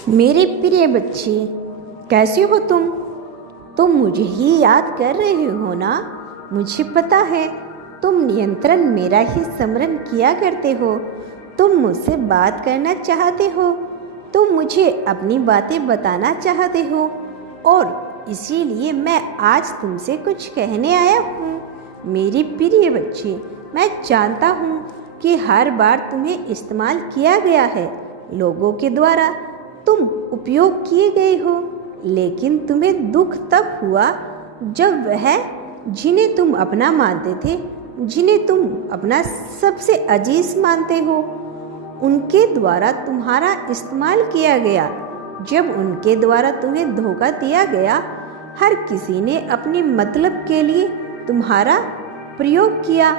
मेरे प्रिय बच्चे, कैसे हो तुम? मुझे ही याद कर रहे हो ना? मुझे पता है तुम नियंत्रण मेरा ही स्मरण किया करते हो। तुम मुझसे बात करना चाहते हो, तुम मुझे अपनी बातें बताना चाहते हो और इसीलिए मैं आज तुमसे कुछ कहने आया हूँ। मेरे प्रिय बच्चे, मैं जानता हूँ कि हर बार तुम्हें इस्तेमाल किया गया है, लोगों के द्वारा तुम उपयोग किए गए हो, लेकिन तुम्हें दुख तब हुआ जब वह जिन्हें तुम अपना मानते थे, जिन्हें तुम अपना सबसे अजीज मानते हो, उनके द्वारा तुम्हारा इस्तेमाल किया गया। जब उनके द्वारा तुम्हें धोखा दिया गया, हर किसी ने अपने मतलब के लिए तुम्हारा प्रयोग किया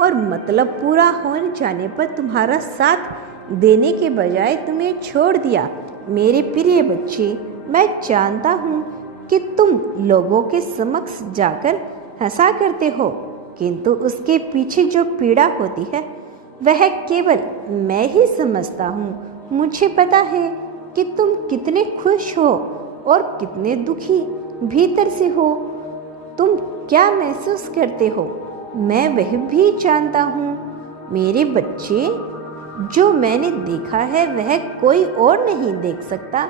और मतलब पूरा हो जाने पर तुम्हारा साथ देने के बजाय तुम्हें छोड़ दिया। मेरे प्रिय बच्चे, मैं जानता हूँ कि तुम लोगों के समक्ष जाकर हंसा करते हो, किंतु उसके पीछे जो पीड़ा होती है वह केवल मैं ही समझता हूँ। मुझे पता है कि तुम कितने खुश हो और कितने दुखी भीतर से हो। तुम क्या महसूस करते हो, मैं वह भी जानता हूँ। मेरे बच्चे, जो मैंने देखा है वह कोई और नहीं देख सकता।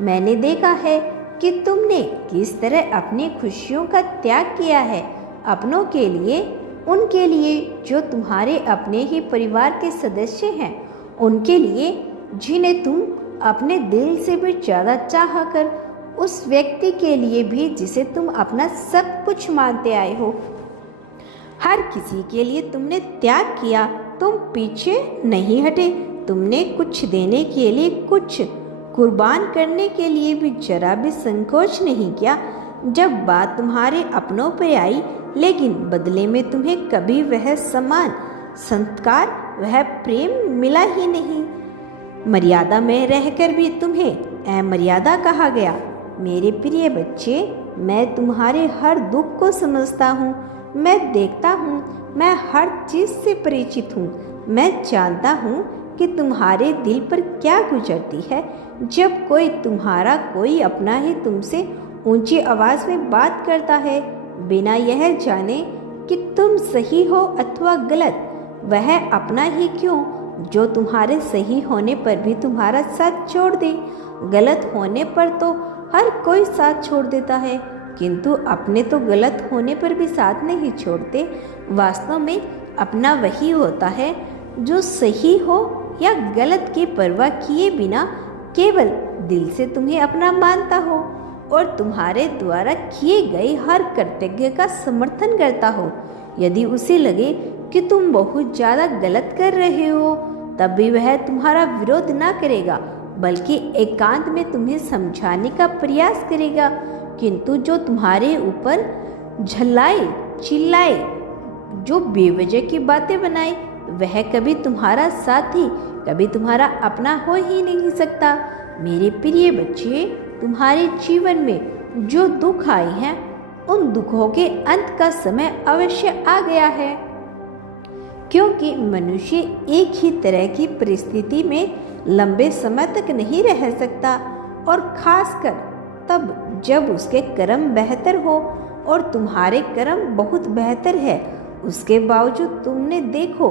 मैंने देखा है कि तुमने किस तरह अपनी खुशियों का त्याग किया है अपनों के लिए, उनके लिए जो तुम्हारे अपने ही परिवार के सदस्य हैं, उनके लिए जिन्हें तुम अपने दिल से भी ज़्यादा चाह कर, उस व्यक्ति के लिए भी जिसे तुम अपना सब कुछ मानते आए हो। हर किसी के लिए तुमने त्याग किया, तुम पीछे नहीं हटे। तुमने कुछ देने के लिए, कुछ कुर्बान करने के लिए भी जरा भी संकोच नहीं किया। जब बात तुम्हारे अपनों पर आई, लेकिन बदले में तुम्हें कभी वह सम्मान, सत्कार, वह प्रेम मिला ही नहीं। मर्यादा में रहकर भी तुम्हें अमर्यादा कहा गया। मेरे प्रिय बच्चे, मैं तुम्हारे हर दुख को समझता हूँ, मैं देखता हूँ, मैं हर चीज़ से परिचित हूँ। मैं जानता हूँ कि तुम्हारे दिल पर क्या गुजरती है जब कोई तुम्हारा कोई अपना ही तुमसे ऊंची आवाज़ में बात करता है, बिना यह जाने कि तुम सही हो अथवा गलत। वह अपना ही क्यों, जो तुम्हारे सही होने पर भी तुम्हारा साथ छोड़ दे। गलत होने पर तो हर कोई साथ छोड़ देता है, किंतु अपने तो गलत होने पर भी साथ नहीं छोड़ते। वास्तव में अपना वही होता है जो सही हो या गलत की परवाह किए बिना केवल दिल से तुम्हें अपना मानता हो और तुम्हारे द्वारा किए गए हर कर्तव्य का समर्थन करता हो। यदि उसे लगे कि तुम बहुत ज़्यादा गलत कर रहे हो, तब भी वह तुम्हारा विरोध ना करेगा, बल्कि एकांत में तुम्हें समझाने का प्रयास करेगा। किंतु जो तुम्हारे ऊपर झल्लाए, चिल्लाए, जो बेवजह की बातें बनाए, वह कभी तुम्हारा साथी, कभी तुम्हारा अपना हो ही नहीं सकता। मेरे प्रिय बच्चे, तुम्हारे जीवन में जो दुख आए हैं, उन दुखों के अंत का समय अवश्य आ गया है, क्योंकि मनुष्य एक ही तरह की परिस्थिति में लंबे समय तक नहीं रह सकता, और खासकर तब जब उसके कर्म बेहतर हो। और तुम्हारे कर्म बहुत बेहतर है, उसके बावजूद तुमने देखो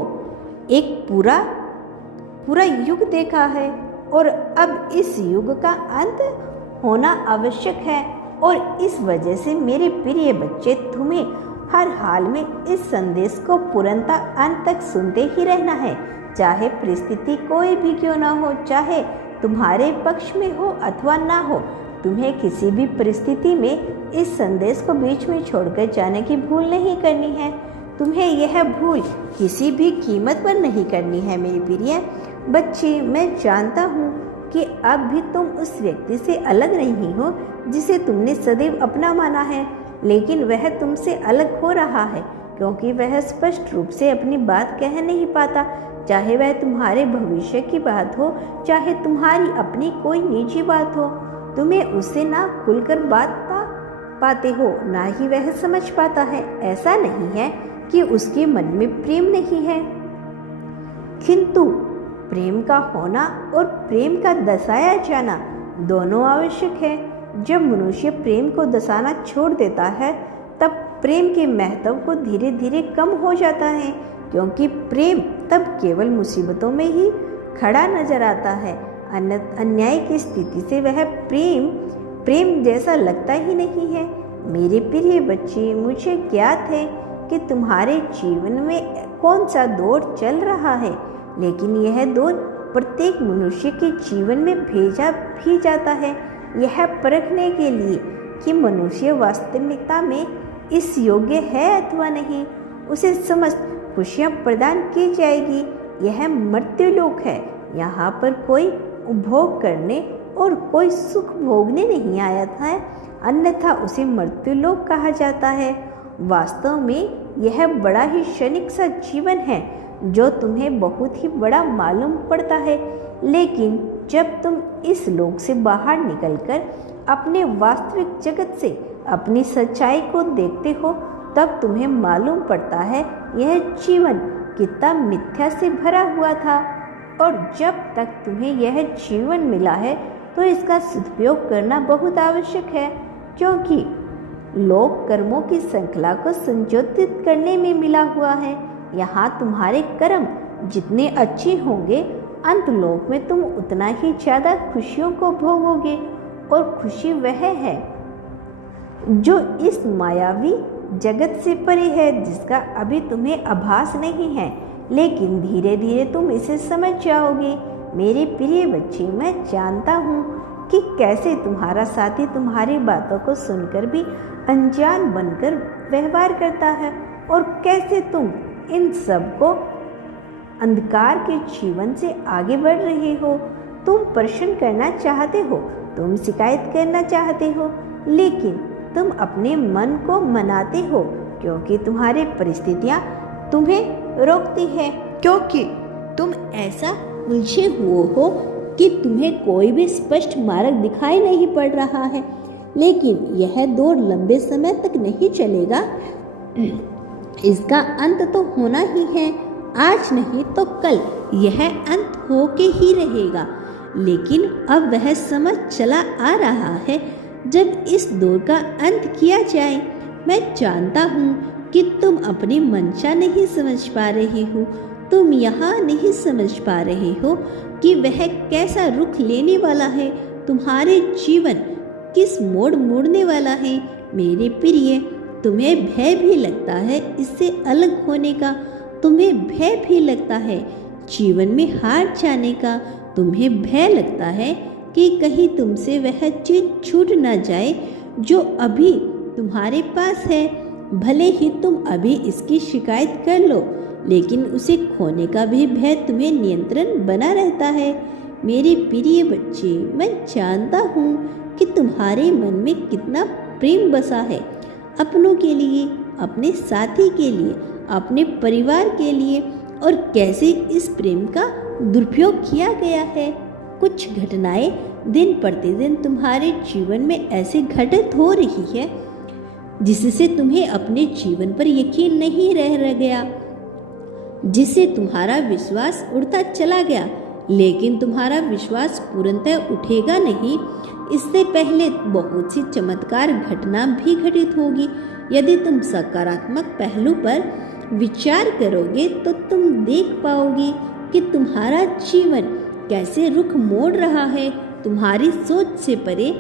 एक पूरा युग देखा है, और अब इस युग का अंत होना आवश्यक है। और इस वजह से मेरे प्रिय बच्चे, तुम्हें हर हाल में इस संदेश को पूर्णतः अंत तक सुनते ही रहना है, चाहे परिस्थिति कोई भी क्यों ना हो, चाहे तुम्हारे पक्ष में हो अथवा ना हो। तुम्हें किसी भी परिस्थिति में इस संदेश को बीच में छोड़कर जाने की भूल नहीं करनी है। तुम्हें यह भूल किसी भी कीमत पर नहीं करनी है। मेरे प्रिय बच्चे, मैं जानता हूँ कि अब भी तुम उस व्यक्ति से अलग नहीं हो जिसे तुमने सदैव अपना माना है, लेकिन वह तुमसे अलग हो रहा है क्योंकि वह स्पष्ट रूप से अपनी बात कह नहीं पाता। चाहे वह तुम्हारे भविष्य की बात हो, चाहे तुम्हारी अपनी कोई निजी बात हो, तुम्हें उससे ना खुलकर बात पाते हो, ना ही वह समझ पाता है। ऐसा नहीं है कि उसके मन में प्रेम नहीं है, किंतु प्रेम का होना और प्रेम का दर्शाया जाना दोनों आवश्यक है। जब मनुष्य प्रेम को दर्शाना छोड़ देता है तब प्रेम के महत्व को धीरे धीरे कम हो जाता है, क्योंकि प्रेम तब केवल मुसीबतों में ही खड़ा नजर आता है। अन्याय की स्थिति से वह प्रेम जैसा लगता ही नहीं है। मेरे प्रिय बच्चे, मुझे ज्ञात है कि तुम्हारे जीवन में कौन सा दौर चल रहा है, लेकिन यह दौर प्रत्येक मनुष्य के जीवन में भेजा भी जाता है, यह परखने के लिए कि मनुष्य वास्तविकता में इस योग्य है अथवा नहीं। उसे समस्त खुशियाँ प्रदान की जाएगी। यह मर्त्यलोक है, यहाँ पर कोई उपभोग करने और कोई सुख भोगने नहीं आया था, अन्यथा उसे मर्त्यलोक कहा जाता है। वास्तव में यह बड़ा ही क्षणिक सा जीवन है जो तुम्हें बहुत ही बड़ा मालूम पड़ता है, लेकिन जब तुम इस लोक से बाहर निकलकर अपने वास्तविक जगत से अपनी सच्चाई को देखते हो तब तुम्हें मालूम पड़ता है यह जीवन कितना मिथ्या से भरा हुआ था। और जब तक तुम्हें यह जीवन मिला है तो इसका सदुपयोग करना बहुत आवश्यक है, क्योंकि लोक कर्मों की श्रृंखला को संयोजित करने में मिला हुआ है। यहाँ तुम्हारे कर्म जितने अच्छे होंगे, अंत लोक में तुम उतना ही ज़्यादा खुशियों को भोगोगे। और खुशी वह है जो इस मायावी जगत से परे है, जिसका अभी तुम्हें आभास नहीं है, लेकिन धीरे धीरे तुम इसे समझ जाओगे। मेरे प्रिय बच्चे, मैं जानता हूँ कि कैसे तुम्हारा साथी तुम्हारी बातों को सुनकर भी अनजान बनकर व्यवहार करता है, और कैसे तुम इन सब को अंधकार के जीवन से आगे बढ़ रहे हो। तुम प्रश्न करना चाहते हो, तुम शिकायत करना चाहते हो, लेकिन तुम अपने मन को मनाते हो, क्योंकि तुम्हारी परिस्थितियाँ तुम्हें रोकती है, क्योंकि तुम ऐसा उलझे हुए हो कि तुम्हें कोई भी स्पष्ट मार्ग दिखाई नहीं पड़ रहा है। लेकिन यह दौर लंबे समय तक नहीं चलेगा, इसका अंत तो होना ही है। आज नहीं तो कल यह अंत होके ही रहेगा। लेकिन अब वह समय चला आ रहा है जब इस दौर का अंत किया जाए। मैं जानता हूँ कि तुम अपनी मंशा नहीं समझ पा रहे हो, तुम यहाँ नहीं समझ पा रहे हो कि वह कैसा रुख लेने वाला है, तुम्हारे जीवन किस मोड़ मोड़ने वाला है। मेरे प्रिय, तुम्हें भय भी लगता है इससे अलग होने का, तुम्हें भय भी लगता है जीवन में हार जाने का, तुम्हें भय लगता है कि कहीं तुमसे वह चीज छूट ना जाए जो अभी तुम्हारे पास है। भले ही तुम अभी इसकी शिकायत कर लो, लेकिन उसे खोने का भी भय तुम्हें नियंत्रण बना रहता है। मेरे प्रिय बच्चे, मैं जानता हूँ कि तुम्हारे मन में कितना प्रेम बसा है, अपनों के लिए, अपने साथी के लिए, अपने परिवार के लिए, और कैसे इस प्रेम का दुरुपयोग किया गया है। कुछ घटनाएं दिन प्रतिदिन तुम्हारे जीवन में ऐसे घटित हो रही है जिससे तुम्हें अपने जीवन पर यकीन नहीं रह गया, जिससे तुम्हारा विश्वास उड़ता चला गया, लेकिन तुम्हारा विश्वास पूर्णतः उठेगा नहीं। इससे पहले बहुत सी चमत्कार घटना भी घटित होगी। यदि तुम सकारात्मक पहलू पर विचार करोगे तो तुम देख पाओगे कि तुम्हारा जीवन कैसे रुख मोड़ रहा है, तुम्हारी सोच से परे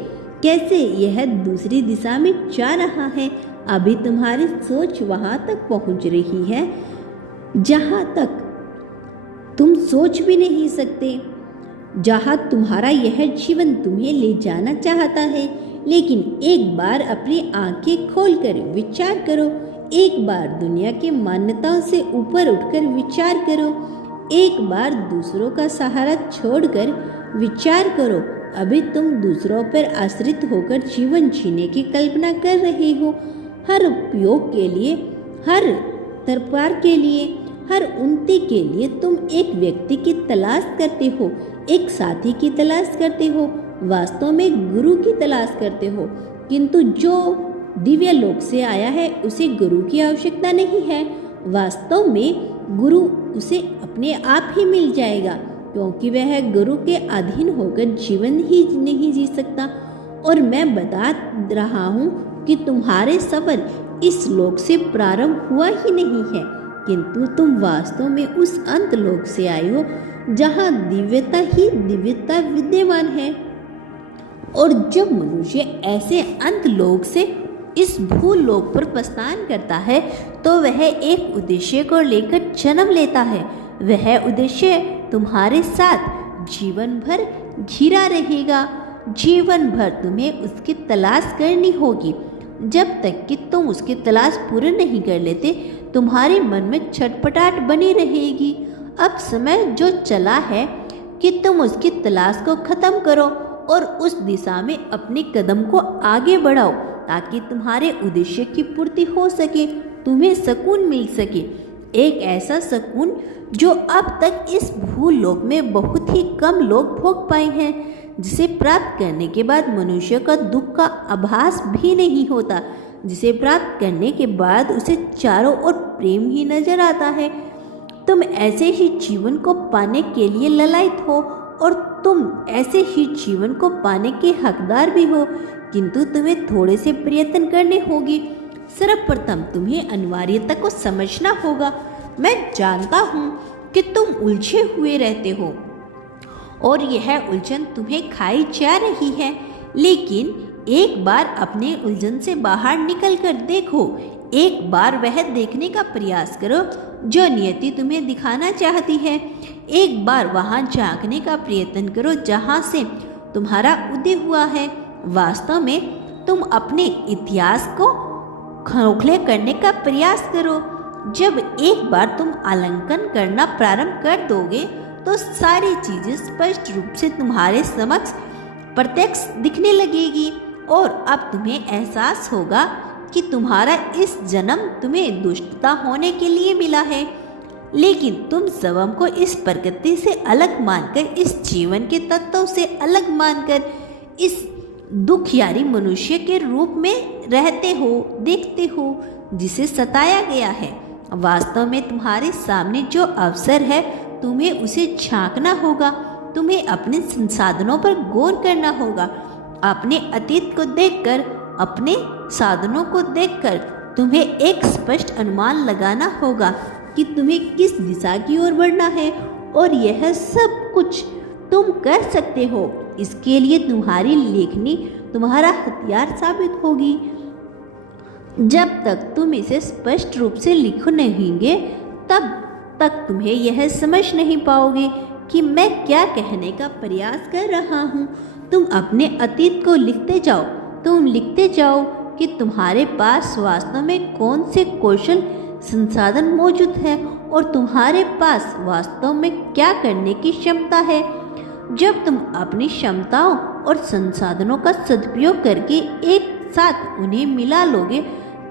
कैसे यह दूसरी दिशा में जा रहा है। अभी तुम्हारी सोच वहां तक पहुंच रही है जहां तक तुम सोच भी नहीं सकते, जहां तुम्हारा यह जीवन तुम्हें ले जाना चाहता है। लेकिन एक बार अपनी आंखें खोलकर विचार करो, एक बार दुनिया की मान्यताओं से ऊपर उठकर विचार करो, एक बार दूसरों का सहारा छोड़कर विचार करो। अभी तुम दूसरों पर आश्रित होकर जीवन जीने की कल्पना कर रहे हो। हर उपयोग के लिए, हर तरपार के लिए, हर उन्नति के लिए तुम एक व्यक्ति की तलाश करते हो, एक साथी की तलाश करते हो, वास्तव में गुरु की तलाश करते हो। किंतु जो दिव्य लोक से आया है उसे गुरु की आवश्यकता नहीं है। वास्तव में गुरु उसे अपने आप ही मिल जाएगा। क्योंकि वह गुरु के अधीन होकर जीवन ही नहीं जी सकता। और मैं बता रहा हूँ कि तुम्हारे सफर इस लोक से प्रारंभ हुआ ही नहीं है, किंतु तुम वास्तव में उस अंत लोक से आए हो जहाँ दिव्यता ही दिव्यता विद्यमान है। और जब मनुष्य ऐसे अंत लोक से इस भूलोक पर प्रस्थान करता है तो वह एक उद्देश्य को लेकर जन्म लेता है। वह उद्देश्य तुम्हारे साथ जीवन भर घिरा रहेगा। जीवन भर तुम्हें उसकी तलाश करनी होगी। जब तक कि तुम उसकी तलाश पूरी नहीं कर लेते, तुम्हारे मन में छटपटाहट बनी रहेगी। अब समय जो चला है कि तुम उसकी तलाश को खत्म करो और उस दिशा में अपने कदम को आगे बढ़ाओ, ताकि तुम्हारे उद्देश्य की पूर्ति हो सके, तुम्हें सुकून मिल सके। एक ऐसा सुकून जो अब तक इस भूलोक में बहुत ही कम लोग भोग पाए हैं, जिसे प्राप्त करने के बाद मनुष्य का दुख का आभास भी नहीं होता, जिसे प्राप्त करने के बाद उसे चारों ओर प्रेम ही नजर आता है। तुम ऐसे ही जीवन को पाने के लिए ललायत हो और तुम ऐसे ही जीवन को पाने के हकदार भी हो, किंतु तुम्हें थोड़े से प्रयत्न करने होंगे। सर्वप्रथम तुम्हें अनिवार्यता को समझना होगा। मैं जानता हूँ कि तुम उलझे हुए रहते हो और यह उलझन तुम्हें खाई जा रही है, लेकिन एक बार अपने उलझन से बाहर निकल कर देखो। एक बार वह देखने का प्रयास करो जो नियति तुम्हें दिखाना चाहती है। एक बार वहां झांकने का प्रयत्न करो जहां से तुम्हारा उदय हुआ है। वास्तव में तुम अपने इतिहास को खोखले करने का प्रयास करो। जब एक बार तुम आलंकन करना प्रारंभ कर दोगे तो सारी चीजें स्पष्ट रूप से तुम्हारे समक्ष प्रत्यक्ष दिखने लगेगी और अब तुम्हें एहसास होगा कि तुम्हारा इस जन्म तुम्हें दुष्टता होने के लिए मिला है, लेकिन तुम स्वयं को इस प्रकृति से अलग मानकर, इस जीवन के तत्वों से अलग मानकर इस दुखियारी मनुष्य के रूप में रहते हो, देखते हो, जिसे सताया गया है। वास्तव में तुम्हारे सामने जो अवसर है, तुम्हें उसे झांकना होगा। तुम्हें अपने संसाधनों पर गौर करना होगा। अपने अतीत को देखकर, अपने साधनों को देखकर तुम्हें एक स्पष्ट अनुमान लगाना होगा कि तुम्हें किस दिशा की ओर बढ़ना है, और यह सब कुछ तुम कर सकते हो। इसके लिए तुम्हारी लेखनी तुम्हारा हथियार साबित होगी। जब तक तुम इसे स्पष्ट रूप से लिखो नहीं, तब तक तुम्हें यह समझ नहीं पाओगे कि मैं क्या कहने का प्रयास कर रहा हूँ। तुम अपने अतीत को लिखते जाओ। तुम लिखते जाओ कि तुम्हारे पास वास्तव में कौन से कौशल संसाधन मौजूद है और तुम्हारे पास वास्तव में क्या करने की क्षमता है। जब तुम अपनी क्षमताओं और संसाधनों का सदुपयोग करके एक साथ उन्हें मिला लोगे,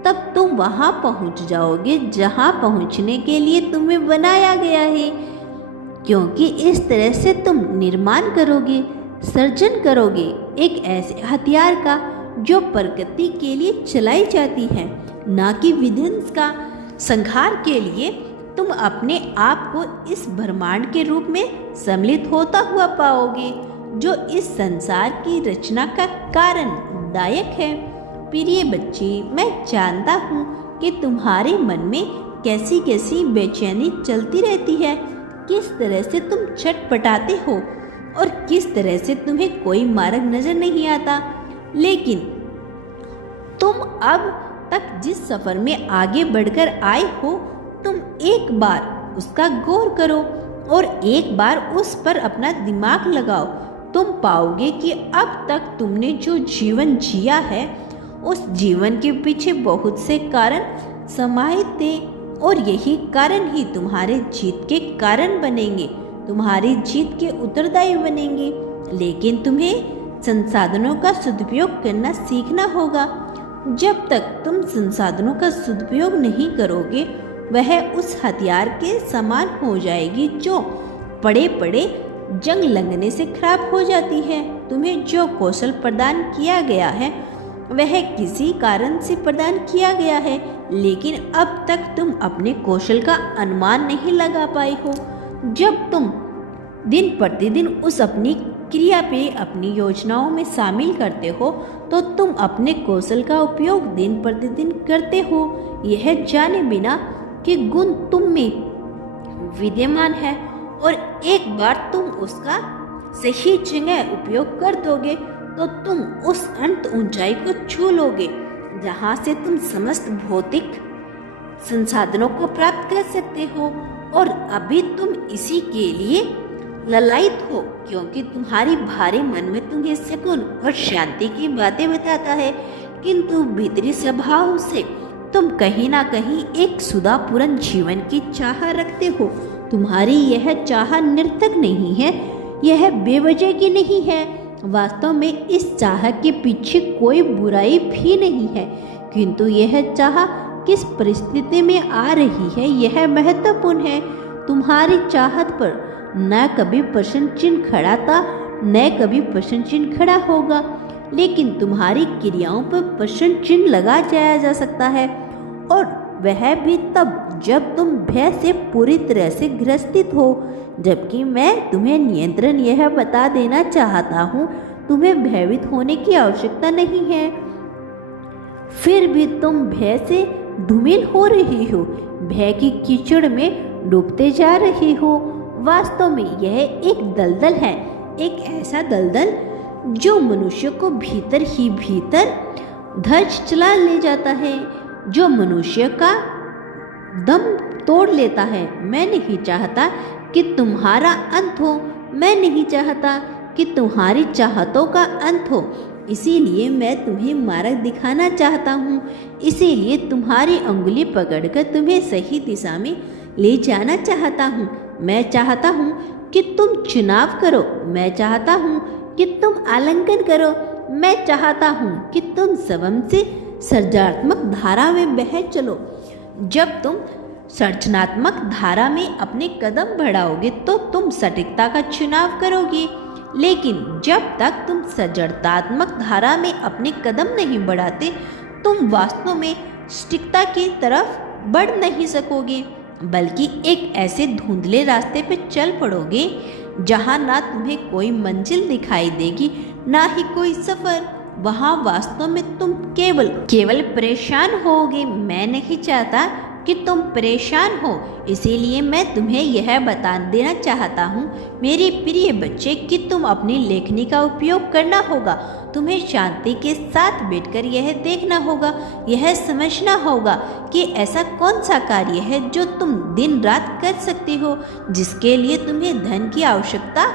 तब तुम वहां पहुंच जाओगे जहां पहुंचने के लिए तुम्हें बनाया गया है, क्योंकि इस तरह से तुम निर्माण करोगे, सर्जन करोगे एक ऐसे हथियार का जो प्रकृति के लिए चलाई जाती है, ना कि विध्वंस का। संहार के लिए तुम अपने आप को इस ब्रह्मांड के रूप में सम्मिलित होता हुआ पाओगे, जो इस संसार की रचना का कारण दायक है। प्रिय बच्चे, मैं जानता हूँ कि तुम्हारे मन में कैसी कैसी बेचैनी चलती रहती है, किस तरह से तुम छटपटाते हो और किस तरह से तुम्हें कोई मार्ग नजर नहीं आता। लेकिन तुम अब तक जिस सफर में आगे बढ़कर आए हो, तुम एक बार उसका गौर करो और एक बार उस पर अपना दिमाग लगाओ। तुम पाओगे कि अब तक तुमने जो जीवन जिया है, उस जीवन के पीछे बहुत से कारण समाहित थे, और यही कारण ही तुम्हारे जीत के कारण बनेंगे, तुम्हारी जीत के उत्तरदायी बनेंगे। लेकिन तुम्हें संसाधनों का सदुपयोग करना सीखना होगा। जब तक तुम संसाधनों का सदुपयोग नहीं करोगे, वह उस हथियार के समान हो जाएगी जो पड़े पड़े जंग लगने से खराब हो जाती है। तुम्हें जो कौशल प्रदान किया गया है, वह किसी कारण से प्रदान किया गया है, लेकिन अब तक तुम अपने कौशल का अनुमान नहीं लगा पाए हो। जब तुम दिन प्रतिदिन उस अपनी क्रिया पे अपनी योजनाओं में शामिल करते हो तो तुम अपने कौशल का उपयोग दिन प्रतिदिन करते हो, यह जाने बिना कि गुण तुम में विद्यमान है, और एक बार तुम उसका सही जगह उपयोग कर दोगे तो तुम उस अनंत ऊंचाई को छू लोगे जहाँ से तुम समस्त भौतिक संसाधनों को प्राप्त कर सकते हो। और अभी तुम इसी के लिए ललायित हो, क्योंकि तुम्हारी भारी मन में तुम्हें सुकून और शांति की बातें बताता है, किंतु भीतरी स्वभाव से तुम कहीं ना कहीं एक सुधापूर्ण जीवन की चाह रखते हो। तुम्हारी यह चाह निरर्थक नहीं है, यह बेवजह की नहीं है। वास्तव में इस चाह के पीछे कोई बुराई भी नहीं है, किंतु यह चाह किस परिस्थिति में आ रही है यह महत्वपूर्ण है। तुम्हारी चाहत पर न कभी प्रश्न चिन्ह खड़ा था, न कभी प्रश्न चिन्ह खड़ा होगा, लेकिन तुम्हारी क्रियाओं पर प्रश्न चिन्ह लगा जाया जा सकता है, और वह भी तब जब तुम भय से पूरी तरह से ग्रसित हो। जबकि मैं तुम्हें नियंत्रण यह बता देना चाहता हूँ, तुम्हें भयभीत होने की आवश्यकता नहीं है। फिर भी तुम भय से धूमिल हो रही हो, भय की कीचड़ में डूबते जा रही हो। वास्तव में यह एक दलदल है, एक ऐसा दलदल जो मनुष्य को भीतर ही भीतर धस चला ले जाता है, जो मनुष्य का दम तोड़ लेता है। मैं नहीं चाहता कि तुम्हारा अंत हो, मैं नहीं चाहता कि तुम्हारी चाहतों का अंत हो, इसीलिए मैं तुम्हें मार्ग दिखाना चाहता हूँ। इसीलिए तुम्हारी अंगुली पकड़कर तुम्हें सही दिशा में ले जाना चाहता हूँ। मैं चाहता हूँ कि तुम चुनाव करो, मैं चाहता हूँ कि तुम आलिंगन करो, मैं चाहता हूँ कि तुम स्वयं से सृजनात्मक धारा में बह चलो। जब तुम सृजनात्मक धारा में अपने कदम बढ़ाओगे तो तुम सटीकता का चुनाव करोगे, लेकिन जब तक तुम सृजनात्मक धारा में अपने कदम नहीं बढ़ाते तुम वास्तव में सटीकता की तरफ बढ़ नहीं सकोगे, बल्कि एक ऐसे धुंधले रास्ते पर चल पड़ोगे जहाँ ना तुम्हें कोई मंजिल दिखाई देगी, ना ही कोई सफर। वहाँ वास्तव में तुम केवल परेशान होगे। मैं नहीं चाहता कि तुम परेशान हो, इसीलिए मैं तुम्हें यह बता देना चाहता हूँ मेरे प्रिय बच्चे कि तुम अपनी लेखनी का उपयोग करना होगा। तुम्हें शांति के साथ बैठकर यह देखना होगा, यह समझना होगा कि ऐसा कौन सा कार्य है जो तुम दिन रात कर सकते हो, जिसके लिए तुम्हें धन की आवश्यकता,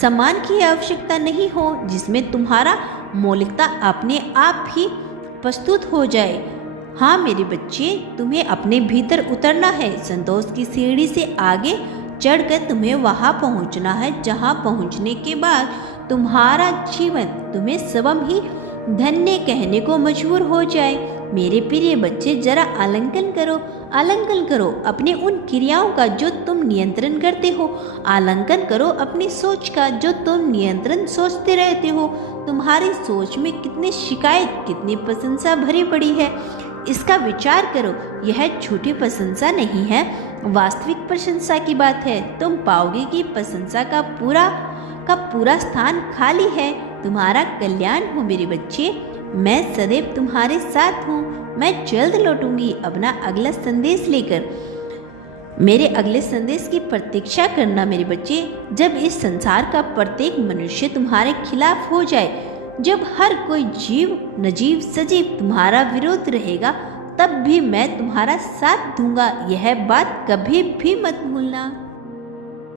सम्मान की आवश्यकता नहीं हो, जिसमें तुम्हारा मौलिकता अपने आप ही प्रस्तुत हो जाए। हाँ मेरे बच्चे, तुम्हें अपने भीतर उतरना है, संतोष की सीढ़ी से आगे चढ़कर तुम्हें वहाँ पहुँचना है, जहाँ पहुँचने के बाद तुम्हारा जीवन तुम्हें स्वयं ही धन्य कहने को मजबूर हो जाए। मेरे प्रिय बच्चे, जरा आलिंगन करो अपने उन क्रियाओं का जो तुम नियंत्रण करते हो, आलिंगन करो अपनी सोच का जो तुम नियंत्रण सोचते रहते हो। तुम्हारी सोच में कितनी शिकायत, कितनी प्रशंसा भरी पड़ी है, इसका विचार करो। यह छोटी प्रशंसा नहीं है, वास्तविक प्रशंसा की बात है। तुम पाओगे कि प्रशंसा का पूरा स्थान खाली है। तुम्हारा कल्याण हो मेरे बच्चे, मैं सदैव तुम्हारे साथ हूँ। मैं जल्द लौटूंगी अपना अगला संदेश लेकर। मेरे अगले संदेश की प्रतीक्षा करना मेरे बच्चे। जब इस संसार का प्रत्येक मनुष्य तुम्हारे खिलाफ हो जाए, जब हर कोई जीव नजीव सजीव तुम्हारा विरोध रहेगा, तब भी मैं तुम्हारा साथ दूंगा। यह बात कभी भी मत भूलना।